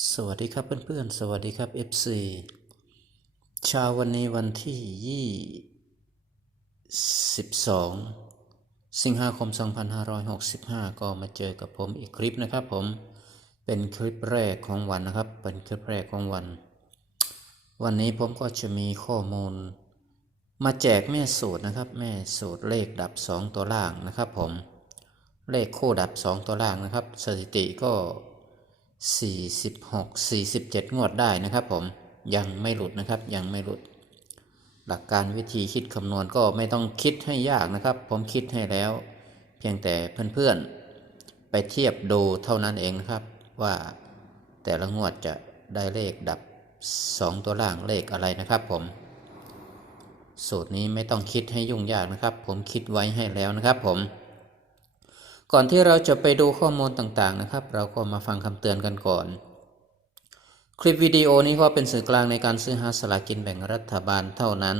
สวัสดีครับเพื่อนๆ สวัสดีครับ FC เช้าวันนี้วันที่ 22 สิงหาคม 2565 ก็มาเจอกับผมอีกคลิปนะครับผม เป็นคลิปแรกของวันนะครับ เป็นคลิปแรกของวัน วันนี้ผมก็จะมีข้อมูล มาแจกแม่สูตรนะครับ แม่สูตรเลขดับ 2 ตัวล่างนะครับผม เลขคู่ดับ 2 ตัวล่างนะครับ สถิติก็ 46 47 งวดได้นะครับผมยังไม่หลุดนะครับยังไม่หลุด หลักการวิธีคิดคำนวณก็ไม่ต้องคิดให้ยากนะครับ ผมคิดให้แล้ว เพียงแต่เพื่อนๆ ไปเทียบดูเท่านั้นเองนะครับ ว่าแต่ละงวดจะได้เลขดับ 2 ตัวล่างเลขอะไรนะครับผม สูตรนี้ไม่ต้องคิดให้ยุ่งยากนะครับ ผมคิดไว้ให้แล้วนะครับผม ก่อนที่เราจะไปดูข้อมูลต่างๆนะครับ เราก็มาฟังคำเตือนกันก่อน คลิปวิดีโอนี้ก็เป็นสื่อกลางในการซื้อหาสลากินแบ่งรัฐบาลเท่านั้น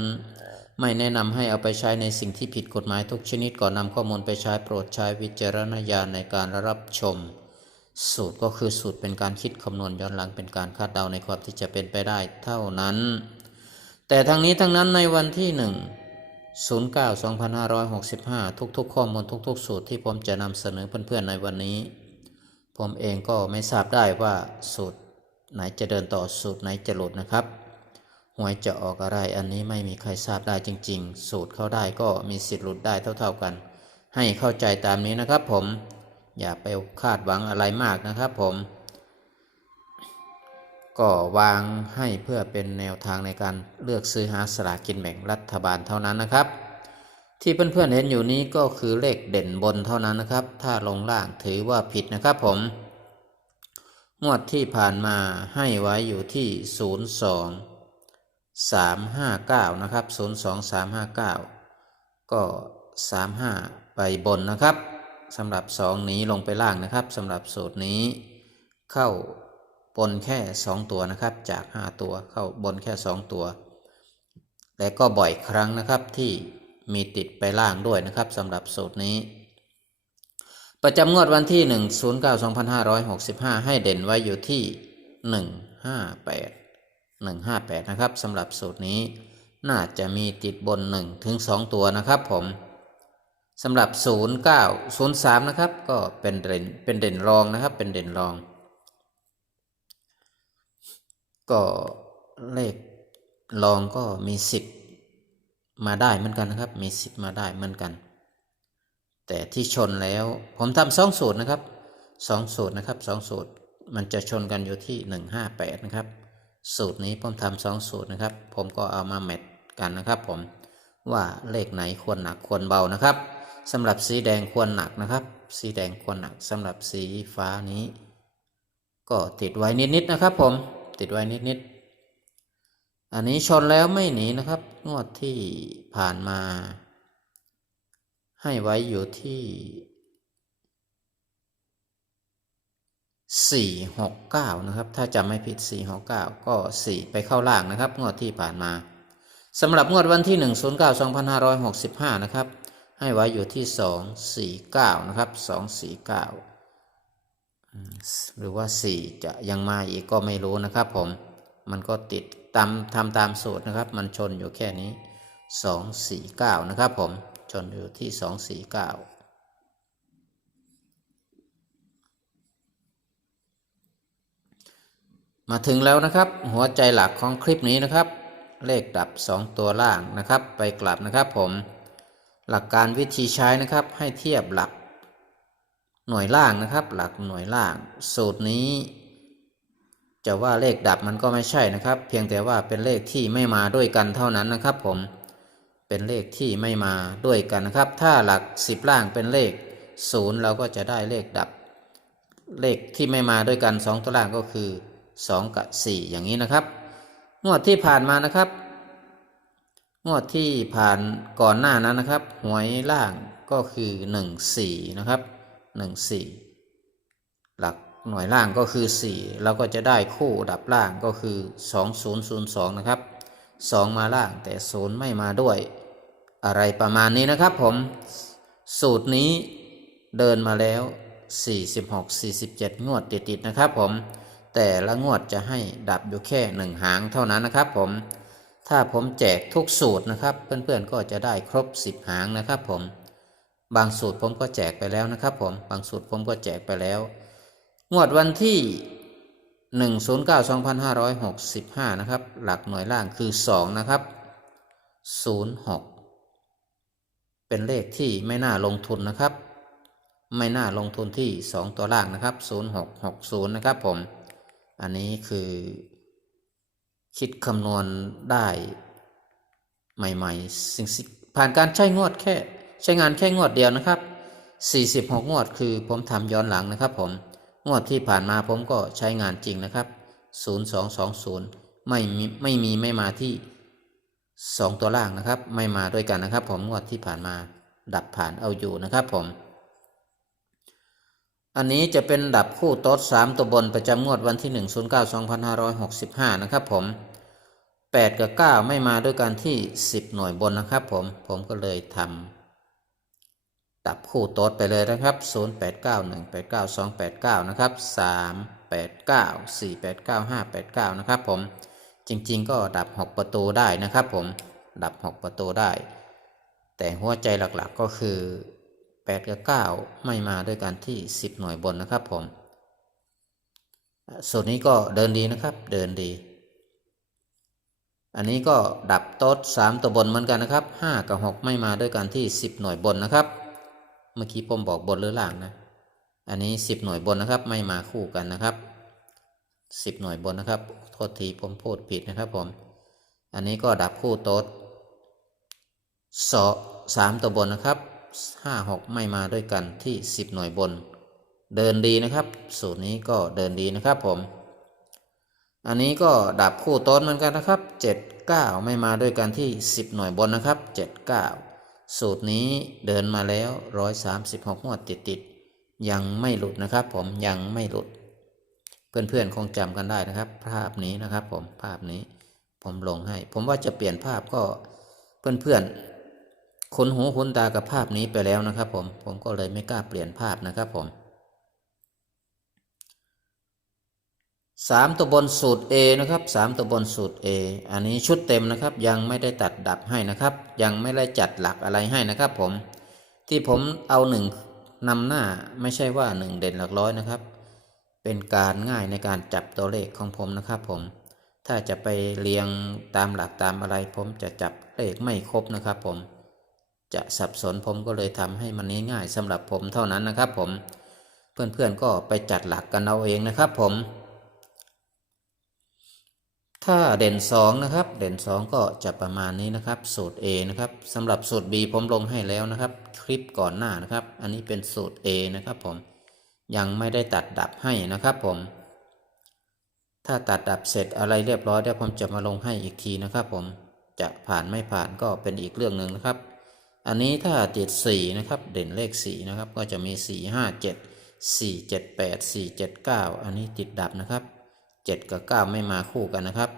ไม่แนะนำให้เอาไปใช้ในสิ่งที่ผิดกฎหมายทุกชนิดก่อนนำข้อมูลไปใช้โปรดใช้วิจารณญาณในการรับชม สูตรก็คือสูตรเป็นการคิดคำนวณย้อนหลังเป็นการคาดเดาในความที่จะเป็นไปได้เท่านั้น แต่ทั้งนี้ทั้งนั้นในวันที่หนึ่ง 09 2565 ทุกๆ ข้อมูลทุกๆ สูตรที่ผมจะนำเสนอเพื่อนๆในวันนี้ ผมเองก็ไม่ทราบได้ว่าสูตรไหนจะเดินต่อสูตรไหนจะหลุดนะครับหวยจะออกอะไรอันนี้ไม่มีใครทราบได้จริง ๆ สูตรเข้าได้ก็มีสิทธิ์หลุดได้เท่า ๆกัน ให้เข้าใจตามนี้นะครับผมอย่าไปคาดหวังอะไรมากนะครับผม ก็วางให้เพื่อเป็นแนวทางในการเลือกซื้อหาสลากินแบ่งรัฐบาลเท่านั้นนะครับ ที่เพื่อนๆเห็นอยู่นี้ก็คือเลขเด่นบนเท่านั้นนะครับ ถ้าลงล่างถือว่าผิดนะครับผม งวดที่ผ่านมาให้ไว้อยู่ที่ 02 359 นะครับ 02 359 ก็ 35 ไปบนนะครับสำหรับ 2 นี้ลงไปล่างนะครับสำหรับสูตรนี้เข้า บนแค่ 2 ตัวนะครับจาก 5 ตัวเข้าบนแค่ 2 ตัว แต่ก็บ่อยครั้งนะครับที่มีติดไปล่างด้วยนะครับสำหรับสูตรนี้ ประจำงวดวันที่ 1 0 9 2565 ให้เด่นไว้อยู่ที่ 158 158 นะครับสำหรับสูตรนี้น่าจะมีติดบน 1 ถึง 2 ตัวนะครับผมสำหรับ 09 03 นะครับ ก็เป็นเด่นเป็นเด่นรองนะครับเป็นเด่นรอง ก็เลขลองก็มีสิทธิ์มาได้เหมือนกันนะครับ มีสิทธิ์มาได้เหมือนกัน แต่ที่ชนแล้วผมทำสองสูตรนะครับสองสูตรนะครับสองสูตรมันจะชนกันอยู่ที่หนึ่งห้าแปดนะครับ สูตรนี้ผมทำสองสูตรนะครับ ผมก็เอามาแมทกันนะครับ ผมว่าเลขไหนควรหนักควรเบานะครับสำหรับสีแดงควรหนักนะครับ สีแดงควรหนักสำหรับสีฟ้านี้ ก็ติดไว้นิดๆนะครับผม ติดไว้นิดๆ อันนี้ชนแล้วไม่หนีนะครับ งวดที่ผ่านมา ให้ไว้อยู่ที่สี่หกเก้านะครับ ถ้าจำไม่ผิดสี่หกเก้าก็สี่ไปเข้าล่างนะครับ งวดที่ผ่านมาสำหรับงวดวันที่หนึ่งศูนะครับ ให้ไว้อยู่ที่สองสี่เก้านะครับสองสี่เก้า หรือว่า 4 จะยังมาอีกก็ไม่รู้นะครับผมมันก็ติดตามทำตามสูตรนะครับ มันชนอยู่แค่นี้ 2 4 9 นะครับผมชนอยู่ที่ 2 4 9มาถึงแล้วนะครับ หัวใจหลักของคลิปนี้นะครับ เลขดับ 2 ตัวล่างนะครับ ไปกลับนะครับผม หลักการวิธีใช้นะครับให้เทียบหลัก หน่วยล่างนะครับ หลักหน่วยล่าง สูตรนี้ จะว่าเลขดับมันก็ไม่ใช่นะครับ เพียงแต่ว่าเป็นเลขที่ไม่มาด้วยกันเท่านั้นนะครับ ผมเป็นเลขที่ไม่มาด้วยกันนะครับ ถ้าหลักสิบล่างเป็นเลขศูนย์เราก็จะได้เลขดับ เลขที่ไม่มาด้วยกันสองตัวล่างก็คือสองกับสี่อย่างนี้นะครับ งวดที่ผ่านมานะครับ งวดที่ผ่านก่อนหน้านั้นนะครับ หวยล่างก็คือหนึ่งสี่นะครับ หนึ่งสี่หลักหน่วยล่างก็คือสี่เราก็จะได้คู่ดับล่างก็คือสองศูนย์ศูนย์สองนะครับสองมาล่างแต่ศูนย์ไม่มาด้วย อะไรประมาณนี้นะครับผม สูตรนี้เดินมาแล้ว 46 47 งวดติดๆนะครับผมแต่ละงวดจะให้ดับอยู่แค่หนึ่งหางเท่านั้นนะครับผมถ้าผมแจกทุกสูตรนะครับ เพื่อนๆก็จะได้ครบ 10 หางนะครับผม บางสูตรผมก็แจกไปแล้วนะครับผม บางสูตรผมก็แจกไปแล้ว งวดวันที่ 1 09 2565 นะครับ หลักหน่วยล่างคือ 2 นะครับ 06 เป็นเลขที่ไม่น่าลงทุนนะครับ ไม่น่าลงทุนที่ 2 ตัวล่างนะครับ 0660 นะครับผม อันนี้คือคิดคำนวณได้ใหม่ๆ สิ่งผ่านการใช้งวดแค่ ใช้งานแค่งวดเดียวนะครับ 46 งวดคือผมทำย้อนหลังนะครับผม งวดที่ผ่านมาผมก็ใช้งานจริงนะครับ 0220 ไม่มีไม่มีไม่มาที่ 2 ตัวล่างนะครับ ไม่มาด้วยกันนะครับ ผมงวดที่ผ่านมาดับผ่านเอาอยู่นะครับผม อันนี้จะเป็นดับคู่โต๊ด3ตัวบนประจำงวดวันที่ 1 09 2565 นะครับผม8 กับ 9 ไม่มาด้วยกันที่ 10 หน่วยบนนะครับผม ผมก็เลยทำ ดับคู่โต๊ดไปเลยนะครับ 0 8 9 1 8 9 2 8 9 นะครับ 3 8 9 4 8 9 5 8 9 นะครับผม จริงๆ ก็ดับ 6 ประตูได้นะครับผม ดับ 6 ประตูได้ แต่หัวใจหลักๆก็คือ 8 กับ 9 ไม่มาด้วยกันที่ 10 หน่วยบนนะครับผม ส่วนนี้ก็เดินดีนะครับ เดินดี อันนี้ก็ดับโต๊ด3 ตัวบนเหมือนกันนะครับ 5 กับ 6 ไม่มาด้วยกันที่ 10 หน่วยบนนะครับ เมื่อกี้ผมบอกบนหรือล่างนะ อันนี้ 10 หน่วยบนนะครับ ไม่มาคู่กันนะครับ 10 หน่วยบนนะครับ โทษทีผมพูดผิดนะครับผม อันนี้ก็ดับคู่โต๊ดสอสามตัวบนนะครับห้าหกไม่มาด้วยกันที่สิบหน่วยบน เดินดีนะครับ สูตรนี้ก็เดินดีนะครับผม อันนี้ก็ดับคู่โต้นเหมือนกันนะครับเจ็ดเก้าไม่มาด้วยกันที่สิบหน่วยบนนะครับเจ็ดเก้า สูตรนี้เดินมาแล้วร้อยสามสิบหกงวดติดติดๆยังไม่หลุดนะครับ ผมยังไม่หลุด เพื่อนๆคงจำกันได้นะครับ ภาพนี้นะครับผมภาพนี้ ผมลงให้ ผมว่าจะเปลี่ยนภาพก็เพื่อนๆคนหูคนตากับภาพนี้ไปแล้วนะครับ ผมผมก็เลยไม่กล้าเปลี่ยนภาพนะครับผม สามตัวบนสูตร A นะครับสามตัวบนสูตร A อันนี้ชุดเต็มนะครับ ยังไม่ได้ตัดดับให้นะครับ ยังไม่ได้จัดหลักอะไรให้นะครับ ผมที่ผมเอาหนึ่งนำหน้าไม่ใช่ว่าหนึ่งเด่นหลักร้อยนะครับ เป็นการง่ายในการจับตัวเลขของผมนะครับ ผมถ้าจะไปเรียงตามหลักตามอะไร ผมจะจับเลขไม่ครบนะครับ ผมจะสับสนผมก็เลยทำให้มันง่ายๆสำหรับผมเท่านั้นนะครับ ผมเพื่อนๆก็ไปจัดหลักกันเอาเองนะครับ ผม ถ้าเด่น 2 นะครับ เด่น 2 ก็จะประมาณนี้นะครับ สูตร A นะครับสำหรับสูตร B ผมลงให้แล้วนะครับ คลิปก่อนหน้านะครับ อันนี้เป็นสูตร A นะครับผมยังไม่ได้ตัดดับให้นะครับผม ถ้าตัดดับเสร็จอะไรเรียบร้อยเดี๋ยวผมจะมาลงให้อีกทีนะครับ ผมจะผ่านไม่ผ่านก็เป็นอีกเรื่องหนึ่งนะครับ อันนี้ถ้าติด4นะครับ เด่นเลข4นะครับ ก็จะมี 4 5 7 4 7 8 4 7 9 อันนี้ติดดับนะครับ 7 กับ 9 ไม่มาคู่กันนะครับ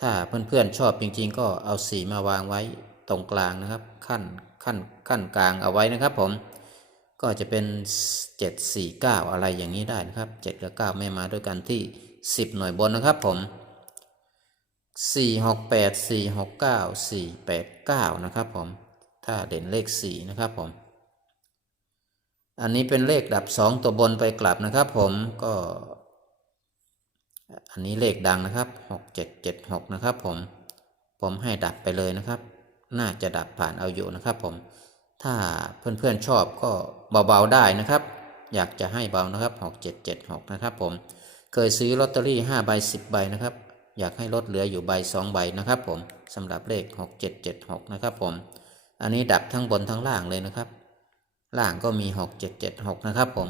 ถ้าเพื่อนๆชอบจริงๆ ก็เอา 4 มาวางไว้ตรงกลางนะครับ ขั้นขั้นขั้นกลางเอาไว้นะครับ ผมก็จะเป็น 7 4 9 อะไรอย่างนี้ได้นะครับ 7 กับ 9 ไม่มาด้วยกันที่ 10 หน่วยบนนะครับผม 4 6 8 4 6 9 4 8 9 นะครับผม ถ้าเด่นเลข 4 นะครับผม อันนี้เป็นเลขดับ 2 ตัวบนไปกลับนะครับผมก็ อันนี้เลขดังนะครับ 6776 นะครับผม ผมให้ดับไปเลยนะครับ น่าจะดับผ่านเอาอยู่นะครับผม ถ้าเพื่อนๆชอบก็เบาๆได้นะครับ อยากจะให้เบานะครับ 6776 นะครับผม เคยซื้อลอตเตอรี่5ใบ10 ใบนะครับ อยากให้ลดเหลืออยู่ใบ 2 ใบนะครับผมสำหรับเลข 6776 นะครับผม อันนี้ดับทั้งบนทั้งล่างเลยนะครับ ล่างก็มี 6776 นะครับผม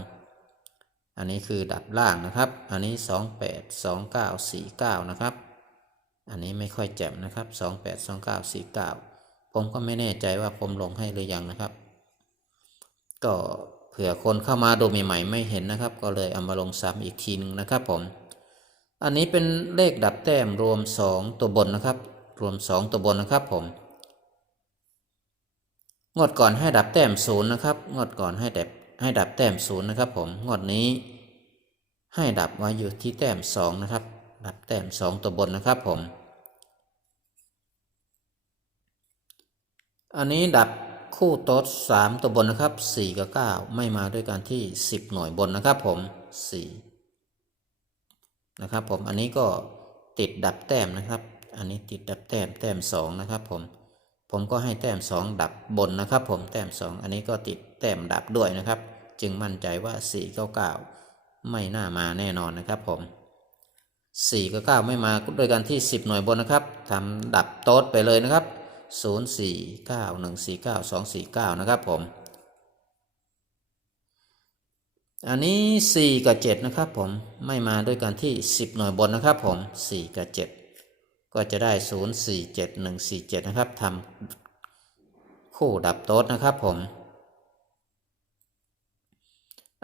อันนี้คือดับล่างนะครับ อันนี้ 28 29 49 นะครับ อันนี้ไม่ค่อยแจ่มนะครับ 28 29 49 ผมก็ไม่แน่ใจว่าผมลงให้หรือยังนะครับ ก็เผื่อคนเข้ามาดูใหม่ๆไม่เห็นนะครับ ก็เลยเอามาลงซ้ำอีกทีหนึงนะครับผม อันนี้เป็นเลขดับแต้มรวม 2 ตัวบนนะครับ รวม 2 ตัวบนนะครับผมงดก่อนให้ดับแต้มศูนย์นะครับงดก่อนให้ดับ ให้ดับแต้มศูนย์นะครับผมงวดนี้ ให้ดับไว้อยู่ที่แต้มสองนะครับ ดับแต้มสองตัวบนนะครับผม อันนี้ดับคู่โต๊ดสามตัวบนนะครับสี่กับเก้าไม่มาด้วยกันที่สิบหน่วยบนนะครับผมสี่นะครับผมอันนี้ก็ติดดับแต้มนะครับ อันนี้ติดดับแต้มแต้มสองนะครับผมผมก็ให้แต้มสองดับบนนะครับผมแต้มสองอันนี้ก็ติด ต้มดับด้วยนะครับ จึงมั่นใจว่าสี่เก้าเก้าไม่น่ามาแน่นอนนะครับผมสี่กับเก้าไม่มาด้วยกันที่สิบหน่วยบนนะครับทำดับโต๊ดไปเลยนะครับศูนย์สี่เก้าหนึ่งสี่เก้าสองสี่เก้านะครับผม อันนี้ 4 กับ 7 นะครับผมไม่มาด้วยกันที่ 10 หน่วยบนนะครับผม 4 กับ 7ก็จะได้ 0 4 7 1 4 7 นะครับทำคู่ดับโต๊ดนะครับผม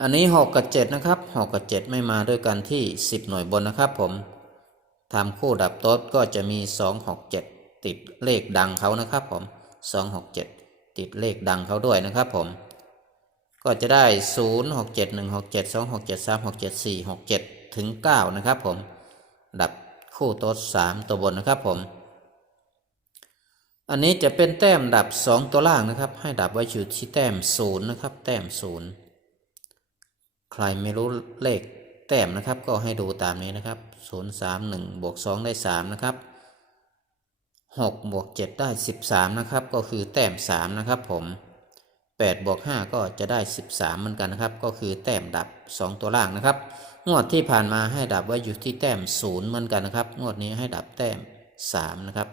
อันนี้ 6 กับ 7 นะครับ 6 กับ 7 ไม่มาด้วยกันที่ 10 หน่วยบนนะครับผมทำคู่ดับโต๊ดก็จะมี 2 6 7 ติดเลขดังเขานะครับผม 2 6 7 ติดเลขดังเขาด้วยนะครับผม ก็จะได้ 0 6 7 1 6 7 2 6 7 3 6 7 4 6 7 ถึง 9 นะครับผม ดับคู่โต๊ด 3 ตัวบนนะครับผมอันนี้จะเป็นแต้มดับ 2 ตัวล่างนะครับ ให้ดับไว้อยู่ที่แต้ม0นะครับ แต้ม0 ใครไม่รู้เลขแต้มนะครับ ก็ให้ดูตามนี้นะครับ 0 3 1บวก2ได้ 3 นะครับ 6 บวก 7 ได้ 13 นะครับ ก็คือแต้ม 3 นะครับผม 8 บวก 5 ก็จะได้ 13 เหมือนกันนะครับ ก็คือแต้มดับ 2 ตัวล่างนะครับ งวดที่ผ่านมาให้ดับไว้อยู่ที่แต้ม 0 เหมือนกันนะครับ งวดนี้ให้ดับแต้ม 3 นะครับ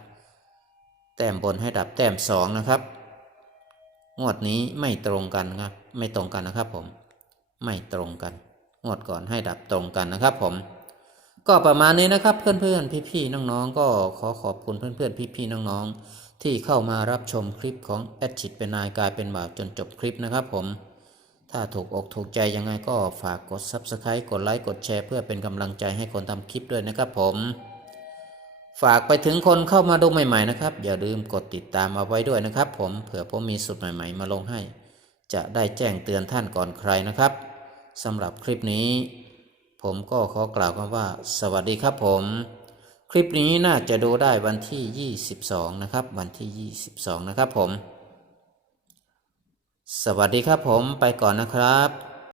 แต้มบนให้ดับแต้ม 2 นะครับ งวดนี้ไม่ตรงกันครับ ไม่ตรงกันนะครับผม ไม่ตรงกันงวดก่อนให้ดับตรงกันนะครับ ผม ก็ประมาณนี้นะครับ เพื่อนๆพี่ๆน้องๆ ก็ขอขอบคุณเพื่อนๆพี่ๆน้องๆ ที่เข้ามารับชมคลิปของแอดจิตเป็นนายกลายเป็นบ่าวจนจบคลิปนะครับ ผม ถ้าถูกอกถูกใจยังไงก็ฝากกด Subscribe กดไลค์กดแชร์เพื่อเป็นกำลังใจให้คนทำคลิปด้วยนะครับ ผม ฝากไปถึงคนเข้ามาดูใหม่ๆนะครับ อย่าลืมกดติดตามเอาไว้ด้วยนะครับ ผมเผื่อผมมีสุดใหม่ ๆ มาลงให้ จะได้แจ้งเตือนท่านก่อนใครนะครับ สำหรับคลิปนี้ ผมก็ขอกล่าวคำว่า สวัสดีครับผม คลิปนี้น่าจะดูได้วันที่ 22 นะครับ วันที่ 22 นะครับผม สวัสดีครับผมไปก่อนนะครับ